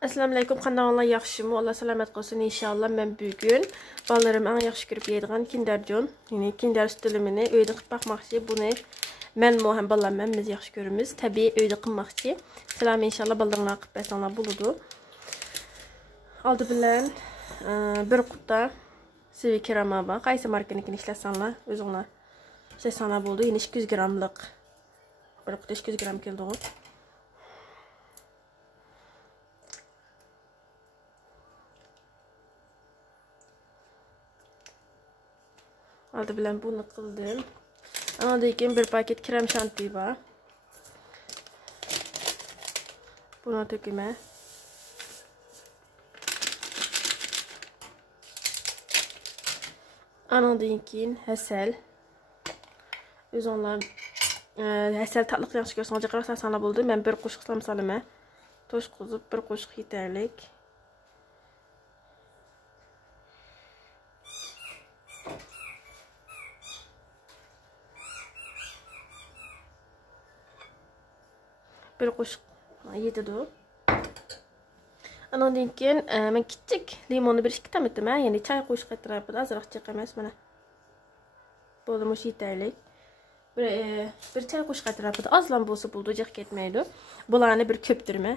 Assalamu alaykum, qanday yaxshimi? Alloh salomat qilsin inshaalloh. Men bugun balalarım eng yaxshi ko'rib yeydigan Kinder Joy, ya'ni Kinder sütülümünü uyda qilib baxmoqchi. Buni men ham balalarım biz yaxshi ko'ramiz. Tabii uyda qilmoqchi. Sizlar inshaalloh balalarga qilib bersanglar bo'ladi. Oldi bilan bir quta sivi krema bor. Qaysi markanikini ishlasanglar, o'zinglar seçsanglar bo'ldi. Ya'ni 200 gramlik bir quta 200 gram keldi. Aldı bilen bunu kıldım. Anadaki bir paket krem şanti var. Buna döküme. Anadaki hasel. Öz onlar hasel tatlık yaxşı görsən, acı qıraq sana buldu. Ben bir qoşuq samsalıma toş qozup bir qoşuq yeterlik. Bir qoşuq yetidi. Ondan keyin men kichik limonni bir ikki tam etdim. Ya'ni çay qo'shib atrofida azroq chiq emas mana. Bo'ldi, mush yetarlik. Bir çay qo'shib atrofida ozlan bo'lsa bo'ldi, jiq ketmaydi. Bularni bir ko'ptirma.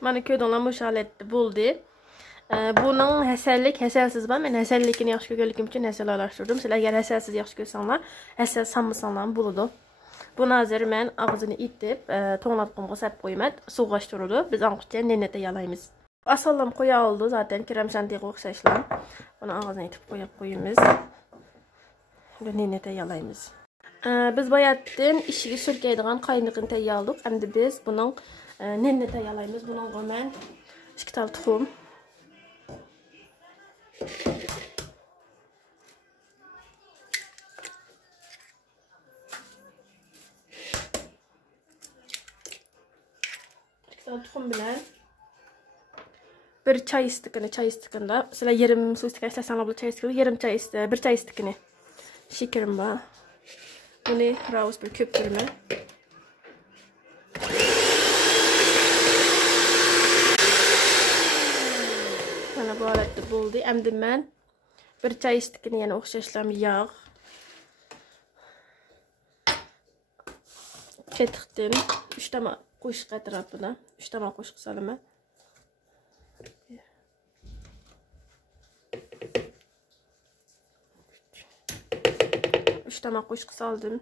Mana ko'rdinglar, mush holatda bo'ldi. Bunun həsəllik, həsəlsiz var. Mən həsəllikini yaxşı görgənligim üçün həsəl araşdırdım. Sizlər əgər həsəlsiz yaxşı görsənlər, həsəl sanmısanlar buludu. Bunu hazır mən ağzını itib, toğlatqımğa səp qoyumat, soğuqlaşdırıldı. Biz anqıqca nenətə yalayımız. Asallam qoya oldu zaten krem şantiyə oxşaşlan. Bunu ağzını itib qoyumuz. Nenətə yalayımız. Biz bayatdan işigi sürkəydiğən qaynıqını təyyə aldıq. Əmdə biz bunun nenətə yalayımız. Bunun mən 2 tal tuxum. Tuxum bilen bir çay istikini, mesela yarım su istikini işləsən bu çay istikini, yarım çay istikini, bir çay istikini şekerim var. Bunu raus bir köpürme. Bana bu aletdə buldu. Əmdim mən bir çay istikini, yəni oxşaşlam yağ ketiqdim. 3 dama qoşuq ətrafına. 3 dama qoşuq salıma. Üç dama qoşuq saldım.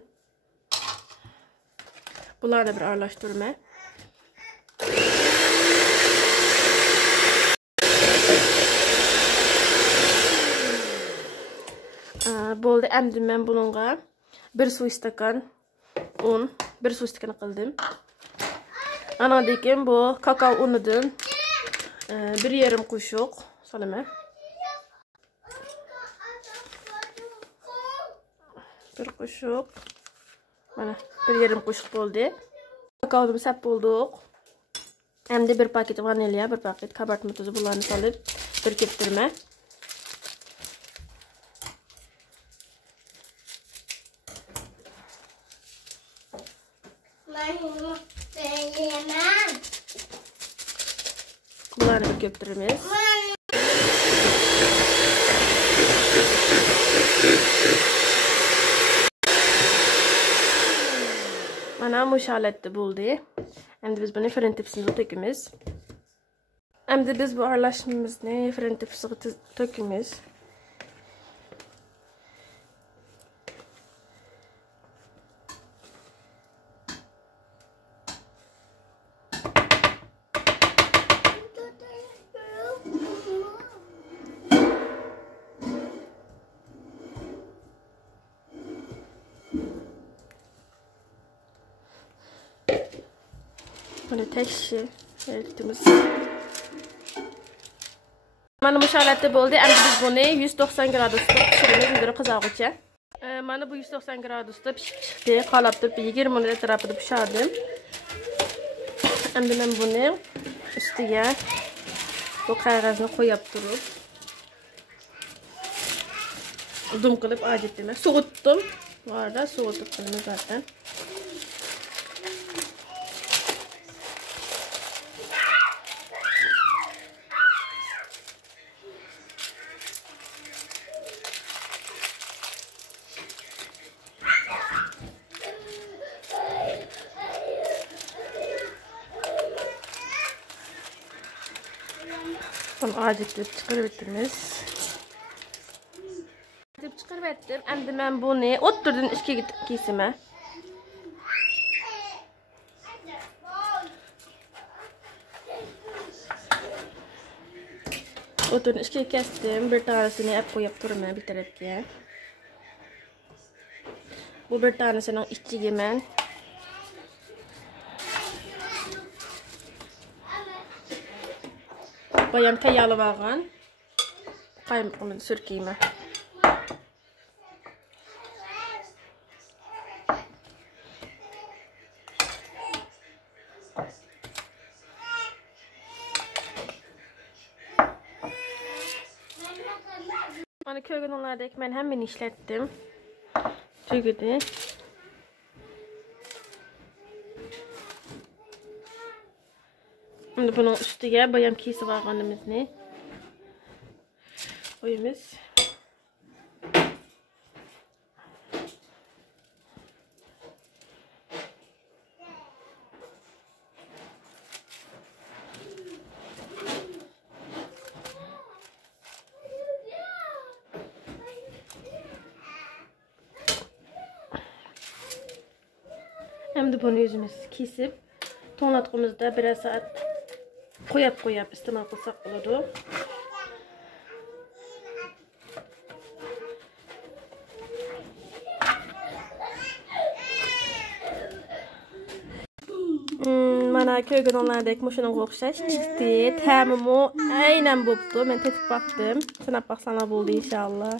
Bunları bir araşdırma. Boldu, əmdim mən bununla bir su istakan un, bir su istakanı qıldım. Anadaki bu kakao unudur. Bir yarım qoşuq salıma. Bir qoşuq. Mana bir yarım qoşuq boldu. Kakao'mu səp bolduq. Əmdə bir paket vanilya, bir paket kabartma tuzu bunlarını salıb bir keptirmə. Bunları bir köptürümüz. Mana muş haletdə buldu. Əmdə biz bunu fırın tepsisine tökümüz. Əmdə biz bu arlaşmamızı fırın tepsisine tökümüz. Bunu tekşi eritimiz. Mana bu şalatda bo'ldi. Endi biz buni 190 gradusda pishiramiz, ildiri qizarguncha. Mana bu 190 gradusda pishib chiqdi. Qalab turib 20 minut atrofida pishirdim. Endi men buni ustiga bu qog'ozni qo'yib turib dum qilib ajitdim. So'g'itdim. Bu arada soğuduk bunu zaten. Bunu acıklayıp çıkarıvertimiz. Çıkarıverttim. Endi ben bunu oturdum işe giysime. Oturdum işe kestim. Bir tanesini hep koyup durmaya bir tarafya. Bu bir tanesinin içi ben. Bayam tayyalı vargan. Kaymakımı sürkeyim. Hani köygen onlardaki ben hemen işlettim. Çünkü şimdi bunun üstüne bayam kisi varganımızı koyuyoruz. Hem de bunu yüzümüz kesip tonlatkımızda birer saat koyup istemal kılsak olur. Mana köygen onlardaki muşunun okşaş çıktı. Tamamı aynen boptu. Ben tetik baktım. Sınap baksana buldu inşallah.